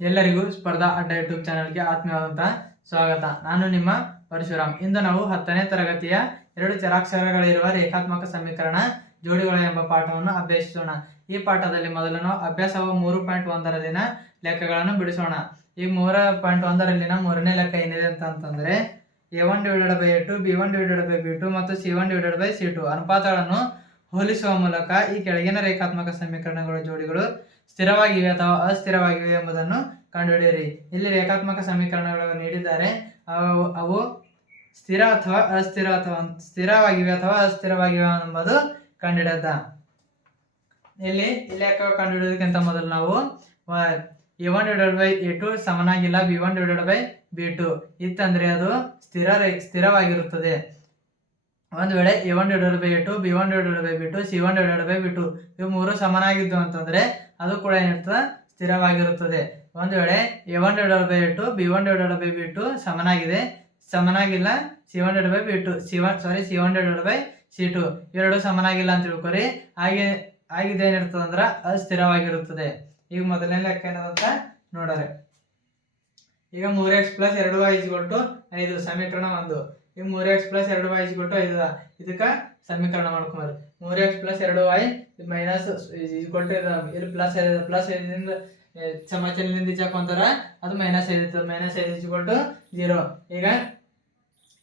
ಎಲ್ಲರಿಗೂ ಸ್ಪರ್ಧಾ ಅಡ್ಡ ಯೂಟ್ಯೂಬ್ ಚಾನಲ್ಗೆ ಆತ್ಮೀಯವಾದಂತಹ ಸ್ವಾಗತ. ನಾನು ನಿಮ್ಮ ಪರಶುರಾಮ್. ಇಂದು ನಾವು ಹತ್ತನೇ ತರಗತಿಯ ಎರಡು ಚರಾಕ್ಷರಗಳಿರುವ ರೇಖಾತ್ಮಕ ಸಮೀಕರಣ ಜೋಡಿಗಳು ಎಂಬ ಪಾಠವನ್ನು ಅಭ್ಯಸಿಸೋಣ. ಈ ಪಾಠದಲ್ಲಿ ಮೊದಲು ನಾವು ಅಭ್ಯಾಸವು ಮೂರು ಪಾಯಿಂಟ್ ಒಂದರಲ್ಲಿನ ಲೆಕ್ಕಗಳನ್ನು ಬಿಡಿಸೋಣ. ಈ ಮೂರ ಪಾಯಿಂಟ್ ಒಂದರಲ್ಲಿನ ಮೂರನೇ ಲೆಕ್ಕ ಏನಿದೆ ಅಂತ ಅಂತಂದ್ರೆ, A one divided by A two, B one divided by B two ಮತ್ತು C one divided by C two. ಅನುಪಾತಗಳನ್ನು ಹೋಲಿಸುವ ಮೂಲಕ ಈ ಕೆಳಗಿನ ರೇಖಾತ್ಮಕ ಸಮೀಕರಣಗಳ, ಜೋಡಿಗಳು ಸ್ಥಿರವಾಗಿವೆ ಅಥವಾ ಅಸ್ಥಿರವಾಗಿವೆ ಎಂಬುದನ್ನು ಕಂಡುಹಿಡಿಯಿರಿ. ಇಲ್ಲಿ ರೇಖಾತ್ಮಕ ಸಮೀಕರಣಗಳನ್ನು ನೀಡಿದ್ದಾರೆ. ಅವು ಅವು ಸ್ಥಿರ ಅಥವಾ ಅಸ್ಥಿರ ಅಥವಾ ಸ್ಥಿರವಾಗಿವೆ ಅಥವಾ ಅಸ್ಥಿರವಾಗಿವೆ ಎಂಬುದು ಕಂಡುಹಿಡಿದ. ಇಲ್ಲಿ ಇಲ್ಲಿ ಕಂಡುಹಿಡಿಯೋದಕ್ಕಿಂತ ಮೊದಲು ನಾವು A one divided by A two ಸಮನಾಗಿಲ್ಲ. B one divided by B two ಇತ್ತಂದ್ರೆ ಅದು ಸ್ಥಿರ ಸ್ಥಿರವಾಗಿರುತ್ತದೆ. ಒಂದು ವೇಳೆ A one divided by A two B one divided by B two C one divided by B two ಇವು ಮೂರು ಸಮನಾಗಿದ್ದು ಅಂತಂದ್ರೆ ಅದು ಕೂಡ ಏನಿರ್ತದೆ ಸ್ಥಿರವಾಗಿರುತ್ತದೆ. ಒಂದು ವೇಳೆ A one divided by two B one divided by B two ಸಮನಾಗಿದೆ. ಸಮನಾಗಿಲ್ಲ C one divide by B two C one sorry C one divided by C two ಇವೆರಡು ಸಮನಾಗಿಲ್ಲ ಅಂತ ತಿಳ್ಕೊರಿ. ಹಾಗೆ ಆಗಿದೆ ಏನಿರ್ತದೆ ಅಂದ್ರೆ ಅಸ್ಥಿರವಾಗಿರುತ್ತದೆ ಈಗ ಮೊದಲನೇ ಲೆಕ್ಕ ಏನದಂತ ನೋಡರೆ. ಈಗ ಮೂರು ಎಕ್ಸ್ ಪ್ಲಸ್ ಎರಡು ವೈ ಕೊಟ್ಟು ಐದು ಸಮೀಕರಣ ಒಂದು. ಈಗ ಮೂರ್ ಎಕ್ಸ್ ಪ್ಲಸ್ ಎರಡು ವೈ ಕೊಟ್ಟು ಐದದ ಇದಕ್ಕೆ ಸಮೀಕರಣ ಮಾಡ್ಕೊಂಬರ್ರಿ. ಮೂರ್ ಎಕ್ಸ್ ಪ್ಲಸ್ ಎರಡು ವೈ ಮೈನಸ್ ಕೊಟ್ಟು ಇಲ್ಲಿ ಪ್ಲಸ್ ಐದು ಪ್ಲಸ್ ಐದರಿಂದ ಸಮಾಚಾರದಿಂದ ಇಚ್ಚಾಕೊಂತಾರ ಅದು ಮೈನಸ್ ಐದು ಇರ್ತದೆ. ಮೈನಸ್ ಐದು ಇಸ್ಕೊಟ್ಟು ಜೀರೋ ಈಗ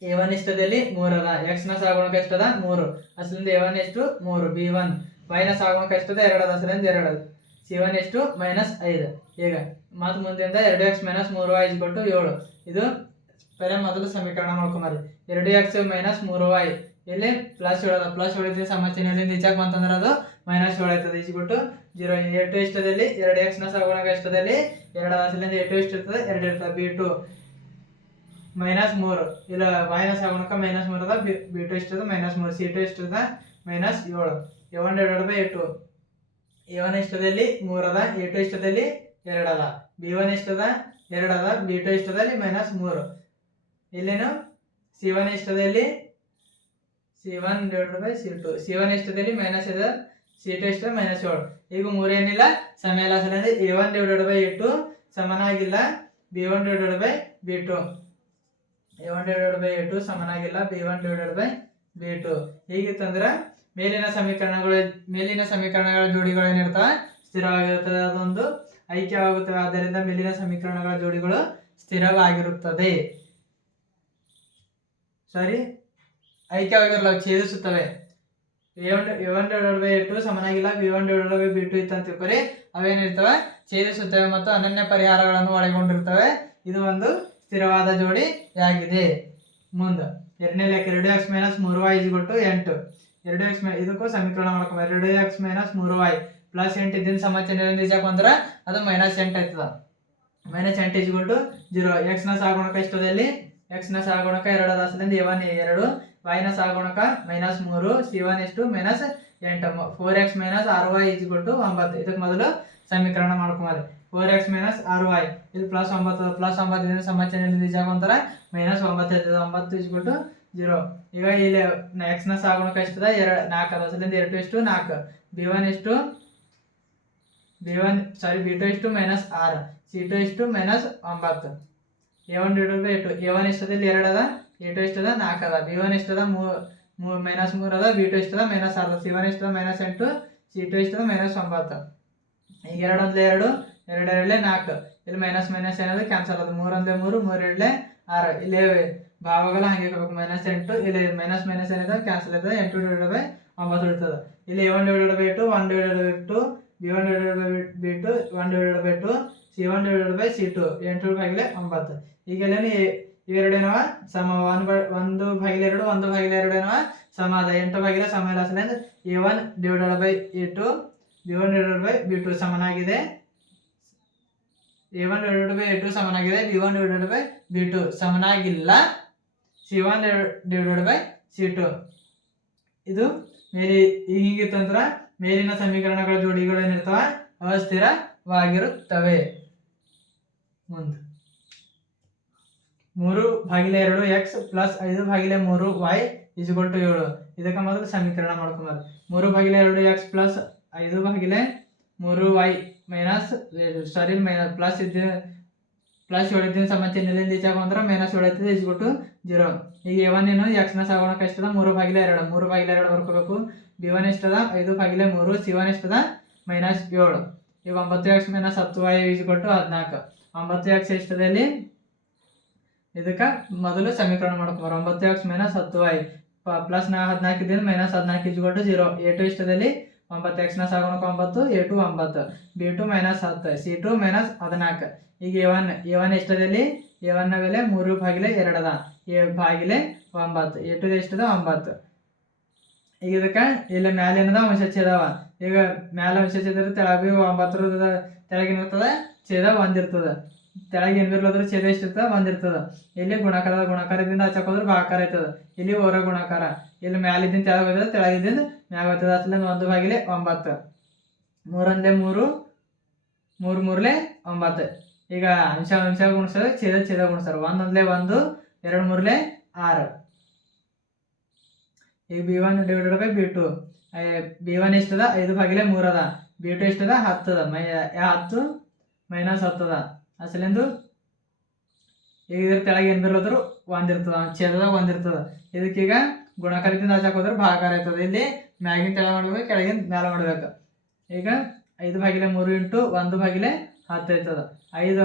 ಎ ಒನ್ ಇಷ್ಟದಲ್ಲಿ ಮೂರು ಅದ. ಎಕ್ಸ್ನ ಸಾಗುಣಕ ಎಷ್ಟದ? ಮೂರು. ಅಸಲಿಂದ ಎ ಒನ್ ಎಷ್ಟು? ಮೂರು. ಬಿ ಒನ್ ವೈ ನ ಸಾಗುಣಕ ಎಷ್ಟದ? ಎರಡು ಅದ. ಅಸಲಿಂದ ಎರಡು ಅದ. ಸಿ ಒನ್ ಎಷ್ಟು? ಮೈನಸ್ ಐದು. ಈಗ ಮತ್ತು ಮುಂದಿಂದ ಎರಡು ಎಕ್ಸ್ ಮೈನಸ್ ಮೂರು ವೈ ಕೊಟ್ಟು ಏಳು. ಇದು ಪೆರೆ ಮೊದಲು ಸಮೀಕರಣ ಮಾಡ್ಕೊಂಬರಿ ಎರಡು ಎಕ್ಸ್ ಮೈನಸ್ ಮೂರು ವೈ ಇಲ್ಲಿ ಪ್ಲಸ್ ಏಳದ ಪ್ಲಸ್ ಹೇಳಿದ್ರೆ ಸಮಸ್ಯೆ ನಿಜಕ್ಕೆ ಬಂತಂದ್ರೆ ಅದು ಮೈನಸ್ ಏಳು ಆಯ್ತದೆ. ಇಸ್ಬಿಟ್ಟು ಜೀರೋ ಎಟ್ಟು ಇಷ್ಟದಲ್ಲಿ ಎರಡು ಎಕ್ಸ್ನ ಸಗುಣಕ ಇಷ್ಟದಲ್ಲಿ ಎರಡು ಅಸಲಿಂದ ಎಟ್ಟು ಎಷ್ಟು ಇರ್ತದೆ ಎರಡು ಇರ್ತದೆ. ಬಿ ಟು ಮೈನಸ್ ಮೂರು. ಇಲ್ಲ ಮೈನಸ್ ಆಗೋಣಕ್ಕೆ ಮೈನಸ್ ಮೂರು ಅದ. ಬಿ ಟು ಇಷ್ಟದ ಮೈನಸ್ ಮೂರು. ಸಿ ಟು ಇಷ್ಟದ ಮೈನಸ್ ಏಳು. A one divide by A two A one ಇಷ್ಟದಲ್ಲಿ ಮೂರು ಅದ. ಎ ಟು ಇಷ್ಟದಲ್ಲಿ ಎರಡು ಅದ. ಬಿ ಒನ್ ಇಷ್ಟದ ಎರಡು ಅದ. ಬಿ ಟು ಇಷ್ಟದಲ್ಲಿ ಮೈನಸ್ ಮೂರು. ಇಲ್ಲೇನು? C one ಇಷ್ಟದಲ್ಲಿ C one divided by C two C one minus ಇದೆ ಸಿ ಟು ಇಷ್ಟ ಮೈನಸ್ ಏಳು. ಈಗ ಮೂರೇನಿಲ್ಲ ಸಮಯ ಇಲ್ಲ ಸಲ A one divided by A two ಸಮನಾಗಿಲ್ಲ. B one divided by B two A one divided by A two ಸಮನಾಗಿಲ್ಲ. B one divided by B two ಹೀಗಿತ್ತಂದ್ರೆ ಮೇಲಿನ ಸಮೀಕರಣಗಳು, ಮೇಲಿನ ಸಮೀಕರಣಗಳ ಜೋಡಿಗಳು ಏನಿರ್ತವೆ? ಸ್ಥಿರವಾಗಿರುತ್ತದೆ ಅದೊಂದು. ಐಕ್ಯವಾಗುತ್ತವೆ. ಆದ್ದರಿಂದ ಮೇಲಿನ ಸಮೀಕರಣಗಳ ಜೋಡಿಗಳು ಸ್ಥಿರವಾಗಿರುತ್ತದೆ. ಸರಿ? ಐಕ್ಯವಾಗಿರಲ್ಲ ಛೇದಿಸುತ್ತವೆ. A one one two ಸಮನಾಗಿಲ್ಲ B one divided by B two ಇತ್ತಂತ ತಿಳ್ಕೊರಿ ಅವೇನಿರ್ತವೆ ಛೇದಿಸುತ್ತವೆ ಮತ್ತು ಅನನ್ಯ ಪರಿಹಾರಗಳನ್ನು ಒಳಗೊಂಡಿರ್ತವೆ. ಇದು ಒಂದು ಸ್ಥಿರವಾದ ಜೋಡಿ ಆಗಿದೆ. ಮುಂದೆ. ಎರಡನೇ ಲೆಕ್ಕ ಎರಡು ಎಕ್ಸ್ ಮೈನಸ್ ಮೂರು ವೈ ಕೊಟ್ಟು ಎಂಟು. ಎರಡು ಎಕ್ಸ್ ಮೈ ಇದಕ್ಕೂ ಸಮೀಕರಣ ಮಾಡ್ಕೊಂಬ ಎರಡು ಎಕ್ಸ್ ಮೈನಸ್ ಮೂರು ವೈ ಪ್ಲಸ್ ಎಂಟು ಇದ್ದಿನ ನಿಜಕ್ಕೆ ಬಂದ್ರೆ ಅದು ಮೈನಸ್ ಎಂಟು ಆಯ್ತದ. ಮೈನಸ್ ಎಂಟು ಇಸ್ಕೊಟ್ಟು ಜೀರೋ ಎಕ್ಸ್ನ ಸಾಗುಣಕ ಇಷ್ಟದಲ್ಲಿ ಎಕ್ಸ್ನ ಸಾಗುಣಕ ಎರಡು ದಾಸದಿಂದ ಎ ಎರಡು, ವೈ ನ ಸಾಗುಣಕ ಮೈನಸ್ ಮೂರು, ಸಿ ಒನ್ ಎಷ್ಟು ಮೈನಸ್ ಎಂಟು. ಫೋರ್ ಎಕ್ಸ್ ಮೈನಸ್ ಆರ್ ವೈ ಇಸ್ಕೊಟ್ಟು ಒಂಬತ್ತು. ಇದಕ್ಕೆ ಮೊದಲು ಸಮೀಕರಣ ಮಾಡ್ಕೊಂಬಾರಿ ಫೋರ್ ಎಕ್ಸ್ ಮೈನಸ್ ಆರ್ ವೈ. ಇಲ್ಲಿ ಪ್ಲಸ್ ಒಂಬತ್ತು ಪ್ಲಸ್ ಒಂಬತ್ತು ಇದನ್ನ ಸಮಸ್ಯೆ ನಿಜ ಅಂತಾರ ಮೈನಸ್ ಒಂಬತ್ತು ಇರ್ತದೆ. ಒಂಬತ್ತು ಇಸ್ಬಿಟ್ಟು ಜೀರೋ. ಈಗ ಇಲ್ಲಿ ಎಕ್ಸ್ನ ಸಾಗುಣಕ ಎಷ್ಟದ ಎರಡು, ನಾಲ್ಕು ಅದ ಅಸಲಿಂದ ಎರಡು ಎಷ್ಟು ನಾಲ್ಕು. ಬಿ ಒನ್ ಎಷ್ಟು B one sorry B two ಎಷ್ಟು ಮೈನಸ್ ಆರು. ಸಿ ಟು ಎಷ್ಟು ಮೈನಸ್ ಒಂಬತ್ತು. A one divided by two A one ಎಷ್ಟದಲ್ಲಿ ಎರಡು ಅದ ಎ ಟು ಎಷ್ಟದ? ನಾಲ್ಕು ಅದ ಬಿ ಒನ್ ಎಷ್ಟದ? ಮೂರು ಮೈನಸ್ ಮೂರು ಅದ ಬಿ ಟು ಎಷ್ಟದ? ಮೈನಸ್ ಆರು ಸಿ ಒನ್ ಎಷ್ಟದ? ಮೈನಸ್ ಎಂಟು. ಸಿ ಟು ಎಷ್ಟದ? ಮೈನಸ್ ಒಂಬತ್ತು. ಈಗ ಎರಡು ಅಂದ್ಲೆ ಎರಡು. ಎರಡು ಎರಡಲೆ ನಾಲ್ಕು. ಇಲ್ಲಿ ಮೈನಸ್ ಮೈನಸ್ ಏನದು? ಕ್ಯಾನ್ಸಲ್ ಅದು ಮೂರು ಅಂದ್ಲೆ ಮೂರು ಮೂರು ಎರಡಲೆ ಆರು. ಇಲ್ಲಿ ಭಾಗಗಳ ಹಂಗೆ ಕೊಡ್ಬೇಕು ಮೈನಸ್ ಎಂಟು. ಇಲ್ಲಿ ಮೈನಸ್ ಮೈನಸ್ ಏನಿದೆ? ಕ್ಯಾನ್ಸಲ್ ಇದೆ ಎಂಟು ಡಿವೈಡ್ ಬೈ ಒಂಬತ್ತು ಇರ್ತದೆ. ಇಲ್ಲಿ A one divided by two one divided by two B one divided by B two one divided by two C one divided by C two ಎಂಟು ಭಾಗಿಲೆ ಒಂಬತ್ತು. ಈಗ ಇಲ್ಲೇನು ಇವೆರಡೇನವ ಸಮ ಒನ್ ಒಂದು ಬೈಲ್ ಎರಡು, ಒಂದು ಬೈಲ್ ಎರಡು ಏನವ ಸಮ ಅದ ಎಂಟು ಭಾಗಿಲೆ ಸಮ ಇಲ್ಲ ಅಸಲ A one divided by A two B one divided by B two ಸಮನಾಗಿದೆ. A one divided by A two ಸಮನಾಗಿದೆ B one divided by B two ಸಮನಾಗಿಲ್ಲ. C one divided by C two ಇದು ಮೇಲಿ ಅಂದ್ರೆ ಮೇಲಿನ ಸಮೀಕರಣಗಳ ಜೋಡಿಗಳು ಏನಿರ್ತಾವ? ಅಸ್ಥಿರವಾಗಿರುತ್ತವೆ. ಮುಂದೆ ಮೂರು ಭಾಗಿಲೆ ಎರಡು ಎಕ್ಸ್ ಪ್ಲಸ್ ಐದು ಭಾಗಿಲೆ ಮೂರು ವೈ ಇಸ್ಕೊಲ್ ಟು ಏಳು. ಇದಕ್ಕೆ ಮೊದಲು ಸಮೀಕರಣ ಮಾಡ್ಕೊಂಬೋದು ಮೂರು ಭಾಗಿಲೆ ಎರಡು ಎಕ್ಸ್ ಪ್ಲಸ್ ಐದು ಭಾಗಿಲೆ ಮೂರು Y minus sorry minus plus ಇದ್ದ ಪ್ಲಸ್ ಏಳು ಇದ್ದಿನ ಸಮ ಚಿಹ್ನೆಲಿಂದ ಈಚಾಗ ಅಂದ್ರೆ ಮೈನಸ್ ಏಳು ಐತದೆ ಇಸ್ಬಿಟ್ಟು ಜೀರೋ ಈಗ ಎ ಒನ್ ಏನು ಎಕ್ಸ್ನ ಸಾಗೋಣಕ್ಕೆ ಎಷ್ಟದ? ಮೂರು ಭಾಗಿಲೆ ಎರಡು. ಮೂರು ಭಾಗಿಲೆ ಎರಡು ಬರ್ಕೋಬೇಕು. ಬಿ ಒನ್ ಎಷ್ಟದ? ಐದು ಭಾಗಿಲೆ ಮೂರು. ಸಿ ಒನ್ ಎಷ್ಟದ? ಮೈನಸ್ ಏಳು. ಈಗ ಒಂಬತ್ತು ಎಕ್ಸ್ ಮೈನಸ್ ಹತ್ತು ವೈ ಇಸ್ಕೊಟ್ಟು ಹದಿನಾಲ್ಕು. ಒಂಬತ್ತು ಎಕ್ಸ್ ಎಷ್ಟದಲ್ಲಿ ಇದಕ್ಕೆ ಮೊದಲು ಸಮೀಕರಣ ಮಾಡ್ಕೊಬಾರ ಒಂಬತ್ತು ಎಕ್ಸ್ ಮೈನಸ್ ಹತ್ತು ವೈ ಪ್ಲಸ್ ನಾ ಹದಿನಾಲ್ಕು ಇದ್ದೀನಿ ಮೈನಸ್ ಹದಿನಾಲ್ಕು ಇಸ್ಕೊಟ್ಟು ಜೀರೋ ಎ ಟು ಇಷ್ಟದಲ್ಲಿ ಒಂಬತ್ತು ಎಕ್ಸ್ನ ಸಾಗೋಣಕ್ಕೆ ಒಂಬತ್ತು ಎ ಟು ಒಂಬತ್ತು. ಬಿ ಟು ಮೈನಸ್ ಹತ್ತು ಸಿ ಟು ಮೈನಸ್ ಹದಿನಾಲ್ಕು. ಈಗ ಎ ಒನ್ ಎ ಒನ್ ಇಷ್ಟದಲ್ಲಿ ಎ ಒನ್ನ ಬೆಲೆ ಮೂರು ಬಾಗಿಲೆ ಎರಡದ ಎ ಬಾಗಿಲೆ ಒಂಬತ್ತು. ಎ ಟು ಇಷ್ಟದ ಒಂಬತ್ತು. ಈಗ ಇದಕ್ಕೆ ಇಲ್ಲಿ ಮ್ಯಾಲೆ ಏನದ? ಅಂಶ ಛೇದವ ಈಗ ಮ್ಯಾಲೆ ಅಂಶ ಛೇದ ತೆಳಗೆ ಒಂಬತ್ತರ ತೆಳಗಿನ ಇರ್ತದೆ, ಛೇದ ಒಂದಿರ್ತದ ತೆಳಗೆ ಏನು ಬಿರ್ಲದ್ರ ಛೇದ ಎಷ್ಟಿರ್ತದ? ಒಂದಿರ್ತದ ಇಲ್ಲಿ ಗುಣಾಕಾರದ ಗುಣಾಕಾರದಿಂದ ಆಚಕ್ ಹೋದ್ರೆ ಭಾಕಾರ ಆಯ್ತದ ಇಲ್ಲಿ ಹೊರ ಗುಣಾಕಾರ ಇಲ್ಲಿ ಮ್ಯಾಲಿದ್ದಿಂದ ತೆಳಗೆ ಹೋಗ್ತದ ತೆಳಗಿದ್ದಿಂದ ಮ್ಯಾಗ ಹೋಗ್ತದ. ಅಸಲಿಂದ ಒಂದು ಬಾಗಿಲೆ ಒಂಬತ್ತು. ಮೂರೊಂದೇ ಮೂರು ಮೂರು ಮೂರ್ಲೆ ಒಂಬತ್ತು. ಈಗ ಅಂಶ ಅಂಶ ಗುಣಿಸೋದು ಛೇದ ಛೇದ ಗುಣಿಸ್ತಾರೆ ಒಂದೊಂದ್ಲೆ ಒಂದು, ಎರಡು ಮೂರ್ಲೆ ಆರು. ಈಗ B one divided by B two B one ಎಷ್ಟದ? ಐದು ಭಾಗಿಲೆ ಮೂರದ ಬಿ ಟು ಎಷ್ಟದ? ಹತ್ತದ. ಮೈ, ಹತ್ತು, ಮೈನಸ್ ಹತ್ತದ. ಅಸಲಿಂದು? ಈಗ ಇದ್ರ ತೆಳಗೆ ಏನು ಬರೋದ್ರು ಒಂದಿರ್ತದ. ಛೇದದಾಗ ಒಂದಿರ್ತದ. ಇದಕ್ಕೀಗ ಗುಣಕಾರದಿಂದ ಆಚೆ ಹೋದ್ರೆ ಭಾಗಕಾರ ಆಯ್ತದ. ಇಲ್ಲಿ ಮ್ಯಾಗಿನ ತೆಳ ಮಾಡ್ಬೇಕು, ಕೆಳಗಿನ ಮೇಲೆ ಮಾಡ್ಬೇಕು. ಈಗ ಐದು ಭಾಗಿಲೆ ಮೂರು ಇಂಟು ಒಂದು ಭಾಗಿಲೆ ಹತ್ತು ಆಯ್ತದ. ಐದು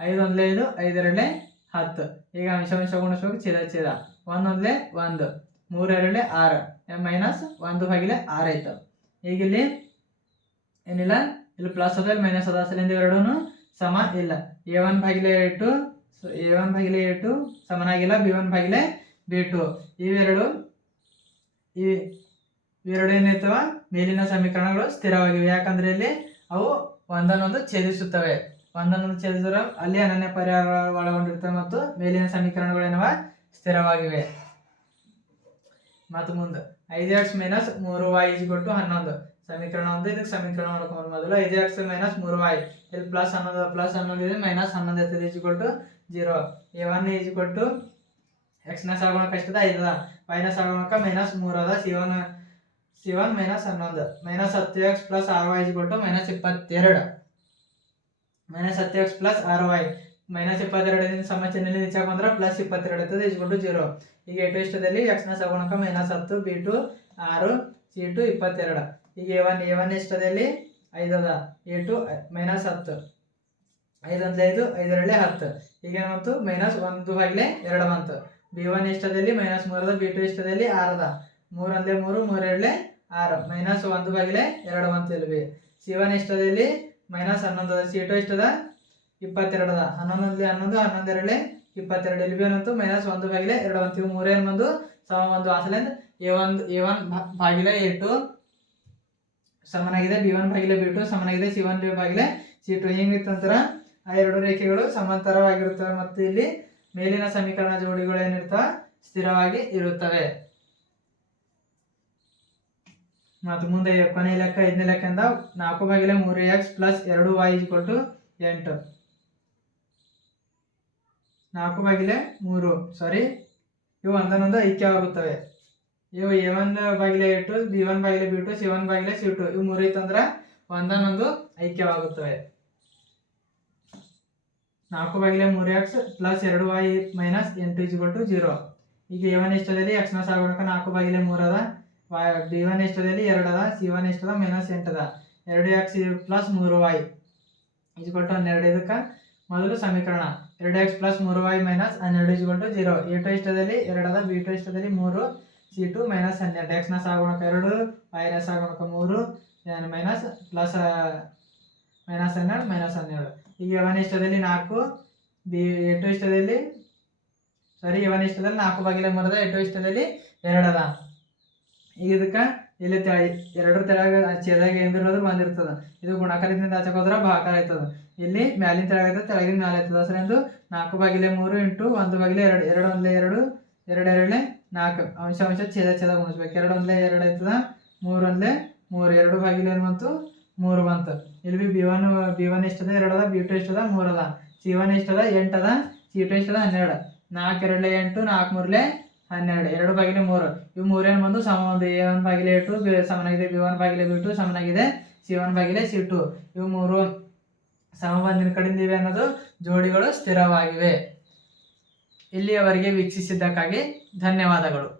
ಐದು ಒಂದ್ಲೆ ಐದು ಐದೆರಡಲೆ ಹತ್ತು. ಈಗ ಅಂಶ ಅಂಶ ಗುಣಿಸ್ಬೇಕು, ಛೇದ ಛೇದ. ಒಂದೊಂದ್ಲೆ ಒಂದು. ಮೂರು ಎರಡಲೆ ಆರು. ಮೈನಸ್ ಒಂದು ಭಾಗಿಲೆ ಆರು ಆಯ್ತು ಈಗ ಇಲ್ಲಿ ಏನಿಲ್ಲ? ಇಲ್ಲಿ ಪ್ಲಸ್ ಅದ ಮೈನಸ್ ಅದ. ಅಸಲಿಂದ ಎರಡೂ ಸಮ ಇಲ್ಲ. ಎ ಒನ್ ಭಾಗಿಲೆ ಎ ಟು ಎ ಒನ್ ಭಾಗಿಲೆ ಎ ಟು ಸಮನಾಗಿಲ್ಲ. ಬಿ ಒನ್ ಭಾಗಿಲೆ ಬಿ ಟು ಇವೆರಡು ಇವೆರಡು ಏನಾಯ್ತವ? ಮೇಲಿನ ಸಮೀಕರಣಗಳು ಸ್ಥಿರವಾಗಿವೆ. ಯಾಕಂದ್ರೆ ಇಲ್ಲಿ ಅವು ಒಂದನ್ನೊಂದು ಛೇದಿಸುತ್ತವೆ. ಒಂದನ್ನೊಂದು ಛೇದಿಸಿದ್ರೆ ಅಲ್ಲಿ ಅನನ್ಯ ಪರಿಹಾರ ಒಳಗೊಂಡಿರ್ತವೆ ಮತ್ತು ಮೇಲಿನ ಸಮೀಕರಣಗಳೇನವ ಸ್ಥಿರವಾಗಿವೆ. ಮತ್ತು ಮುಂದೆ. ಐದು ಎಕ್ಸ್ ಮೈನಸ್ ಮೂರು ವೈ ಕೊಟ್ಟು ಹನ್ನೊಂದು. ಸಮೀಕರಣ ಒಂದು, ಇದಕ್ಕೆ ಸಮೀಕರಣ ಮಾಡ್ಕೊಂಡು ಮೊದಲು ಐದು ಎಕ್ಸ್ ಮೈನಸ್ ಮೂರು ವೈ ಇಲ್ಲಿ ಪ್ಲಸ್ ಹನ್ನೊಂದು ಪ್ಲಸ್ ಹನ್ನೊಂದು ಇದೆ ಮೈನಸ್ ಹನ್ನೊಂದು ಇರ್ತದೆ ಈಜು ಕೊಟ್ಟು ಜೀರೋ ಎ ಒನ್ ಈಜು ಕೊಟ್ಟು ಎಕ್ಸ್ನ ಸಾಗೋಣಕ್ಕೆ ಎಷ್ಟದ? ಐದದ ಮೈನಸ್ ಸಾಗೋಣಕ್ಕೆ ಮೈನಸ್ ಮೂರು ಅದ. C one C one minus ಹನ್ನೊಂದು. ಮೈನಸ್ ಹತ್ತು ಎಕ್ಸ್ ಪ್ಲಸ್ ಆರು ವೈ ಕೊಟ್ಟು ಮೈನಸ್ ಇಪ್ಪತ್ತೆರಡು. ಮೈನಸ್ ಹತ್ತು ಎಕ್ಸ್ ಪ್ಲಸ್ ಆರು ವೈ ಮೈನಸ್ ಇಪ್ಪತ್ತೆರಡರಿಂದ ಸಮ ಚಿಹ್ನೆಯಲ್ಲಿ ಹೆಚ್ಚಾಗ ಬಂದ್ರೆ ಪ್ಲಸ್ ಇಪ್ಪತ್ತೆರಡು ಇರ್ತದೆ ಕೊಟ್ಟು ಜೀರೋ ಈಗ ಎ ಟು ಇಷ್ಟದಲ್ಲಿ ಎಕ್ಸ್ನ ಸಗುಣಕ ಮೈನಸ್ ಹತ್ತು ಬಿ ಟು ಆರು ಸಿ ಟು ಇಪ್ಪತ್ತೆರಡು. ಈಗ ಎ ಒನ್ ಎ ಒನ್ ಇಷ್ಟದಲ್ಲಿ ಐದು ಅದ ಎ ಟು ಮೈನಸ್ ಹತ್ತು. ಐದಂದ್ರೆ ಐದು, ಐದರಲ್ಲೇ ಹತ್ತು. ಈಗ ಬಂತು ಮೈನಸ್ ಒಂದು ಬಾಗಿಲೆ ಎರಡು ಬಂತು. ಬಿ ಒನ್ ಇಷ್ಟದಲ್ಲಿ ಮೈನಸ್ ಮೂರದ ಬಿ ಟು ಇಷ್ಟದಲ್ಲಿ ಆರದ ಮೂರಂದ್ರೆ ಮೂರು ಮೂರೆರಡಲೆ ಆರು. ಮೈನಸ್ ಒಂದು ಬಾಗಿಲೆ ಎರಡು ಬಂತು ಇಲ್ಲಿ ಬಿ. ಸಿ ಒನ್ ಇಷ್ಟದಲ್ಲಿ ಮೈನಸ್ ಹನ್ನೊಂದು ಅದ ಸಿ ಟು ಎಷ್ಟದ? ಇಪ್ಪತ್ತೆರಡದ. ಹನ್ನೊಂದಲ್ಲಿ ಹನ್ನೊಂದು ಹನ್ನೊಂದೆರಡಲೆ ಇಪ್ಪತ್ತೆರಡು. ಇಲ್ಲಿ ಬಿ ಏನಂತು? ಮೈನಸ್ ಒಂದು ಬಾಗಿಲೆ ಎರಡು ಬಂತು. ಇವು ಮೂರೇನು ಬಂದು? ಸಮ ಒಂದು ಆಸಲಿಂದ ಎ ಒಂದು ಎ ಒನ್ ಬಾಗಿಲೆ ಎ ಟು ಸಮನಾಗಿದೆ ಬಿ ಒನ್ ಬಾಗಿಲೆ ಬಿ ಟು ಸಮನಾಗಿದೆ ಸಿ ಒನ್ ಬಿ ಬಾಗಿಲೆ ಸಿ ಟು ಹಿಂಗಿತ್ತಂತರ ಆ ಎರಡು ರೇಖೆಗಳು ಸಮಾಂತರವಾಗಿರುತ್ತವೆ ಮತ್ತು ಇಲ್ಲಿ ಮೇಲಿನ ಸಮೀಕರಣ ಜೋಡಿಗಳು ಏನಿರ್ತವೆ? ಸ್ಥಿರವಾಗಿ ಇರುತ್ತವೆ. ಮತ್ತು ಮುಂದೆ ಕೊನೆಯ ಲೆಕ್ಕ, ಐದನೇ ಲೆಕ್ಕದಿಂದ ನಾಲ್ಕು ಬಾಗಿಲೆ ಮೂರು ಎಕ್ಸ್ ಪ್ಲಸ್ ಎರಡು ವೈ ಕೊಟ್ಟು ಎಂಟು. ನಾಲ್ಕು ಬಾಗಿಲೆ ಮೂರು ಸಾರಿ ಇವು ಒಂದನ್ನೊಂದು ಐಕ್ಯವಾಗುತ್ತವೆ ಇವು ಎ ಒನ್ ಬಾಗಿಲೆ ಎ ಟು ಬಿ ಒನ್ ಬಾಗಿಲೆ ಬಿ ಟು ಸಿ ಒನ್ ಬಾಗಿಲೆ ಸಿ ಟು ಇವು ಮೂರು ಐತಂದ್ರೆ ಒಂದನ್ನೊಂದು ಐಕ್ಯವಾಗುತ್ತವೆ. ನಾಲ್ಕು ಬಾಗಿಲೆ ಮೂರು ಎಕ್ಸ್ ಪ್ಲಸ್ ಎರಡು ವೈ ಮೈನಸ್ ಎಂಟು ಇಸ್ಕೊಲ್ ಟು ಜೀರೋ ಈಗ ಎ ಒನ್ ಇಷ್ಟದಲ್ಲಿ ಎಕ್ಸ್ನ ಸಾಗೋಣಕ ನಾಲ್ಕು ಬಾಗಿಲೆ ಮೂರು ಅದ? ವೈ ಬಿ ಒನ್ ಇಷ್ಟದಲ್ಲಿ ಎರಡು ಅದ? ಸಿ ಒನ್ ಎಷ್ಟದ? ಮೈನಸ್ ಎಂಟು ಅದ. ಎರಡು ಎಕ್ಸ್ ಪ್ಲಸ್ ಮೂರು ವೈ ಇಸ್ಕೊಲ್ ಟು ಹನ್ನೆರಡು ಇದಕ್ಕೆ ಮೊದಲು ಸಮೀಕರಣ. ಎರಡು ಎಕ್ಸ್ ಪ್ಲಸ್ ಮೂರು ವೈ ಮೈನಸ್ ಹನ್ನೆರಡು is equal to zero A two ಇಷ್ಟದಲ್ಲಿ ಎರಡು ಅದ. ಬಿ ಟು ಇಷ್ಟದಲ್ಲಿ ಮೂರು. ಸಿ ಟು ಮೈನಸ್ ಹನ್ನೆರಡು ಎಕ್ಸ್ನ ಸಾಗುಣಕ ಎರಡು ವೈನ ಸಾಗುಣಕ ಮೂರು ಮೈನಸ್ ಪ್ಲಸ್ ಮೈನಸ್ ಹನ್ನೆರಡು ಮೈನಸ್ ಹನ್ನೆರಡು ಈಗ ಎವನ್ ಇಷ್ಟದಲ್ಲಿ ನಾಲ್ಕು ಬಿ ಎಂಟು ಇಷ್ಟದಲ್ಲಿ ಸಾರಿ ಎವನ್ ಇಷ್ಟದಲ್ಲಿ ನಾಲ್ಕು ಬಾಗಿಲ ಮೂರದ ಎಂಟು ಇಷ್ಟದಲ್ಲಿ ಎರಡದ ಈಗ ಇದಕ್ಕೆ ಇಲ್ಲಿ ತೆ ಎರಡರ ತೆಳಗ ಚೇದಾಗಿ ಏನಿರೋದು ಬಂದಿರ್ತದ ಇದು ಗುಣಾಕಾರದಿಂದ ಆಚೆ ಹೋದ್ರೆ ಭಾಕಾರ ಆಯ್ತದ. ಇಲ್ಲಿ ಮ್ಯಾಲಿನ ತೆಳಗೈತೆ ತೆಳಗಿನ ಮ್ಯಾಲೆ ಆಯ್ತದ. ಅಸಲಿಂದು ನಾಲ್ಕು ಬಾಗಿಲೆ ಮೂರು ಇಂಟು ಒಂದು ಬಾಗಿಲೆ ಎರಡು ಎರಡು ಒಂದ್ಲೆ ಎರಡು ಎರಡು ಎರಡಲೆ ನಾಲ್ಕು. ಅಂಶ ಅಂಶ ಛೇದ ಛೇದ ಗುಣಿಸ್ಬೇಕು ಎರಡು ಒಂದ್ಲೆ ಎರಡು ಆಯ್ತದ? ಮೂರು ಒಂದ್ಲೆ ಮೂರು. ಎರಡು ಬಾಗಿಲು ಏನು ಬಂತು? ಮೂರು ಬಂತು. ಇಲ್ಲಿ B B one B one ಎಷ್ಟದ? ಎರಡು ಅದ, ಬಿ ಟು ಎಷ್ಟದ? ಮೂರು ಅದ. ಸಿ ಒನ್ ಎಷ್ಟದ? ಎಂಟು ಅದ. ಸಿ ಟು ಎಷ್ಟದ? ಹನ್ನೆರಡು. ನಾಲ್ಕು ಎರಡಲೆ ಎಂಟು, ನಾಲ್ಕು ಮೂರಲೆ ಹನ್ನೆರಡು. ಎರಡು ಬಾಗಿಲೆ ಮೂರು. ಇವು ಮೂರೇನು ಬಂದು? ಸಮ ಒಂದು ಎ ಒನ್ ಬಾಗಿಲೆ ಟು ಬಿ ಸಮನಾಗಿದೆ. ಬಿ ಒನ್ ಬಾಗಿಲೆ ಬಿ ಟು ಸಮನಾಗಿದೆ. ಸಿ ಒನ್ ಬಾಗಿಲೆ ಸಿ ಟು ಇವು ಮೂರು. ಸಮಬಂಧಿನ ಕಡೆಯಿಂದ ಇವೆ ಅನ್ನೋದು ಜೋಡಿಗಳು ಸ್ಥಿರವಾಗಿವೆ. ಇಲ್ಲಿಯವರೆಗೆ ವೀಕ್ಷಿಸಿದ್ದಕ್ಕಾಗಿ ಧನ್ಯವಾದಗಳು.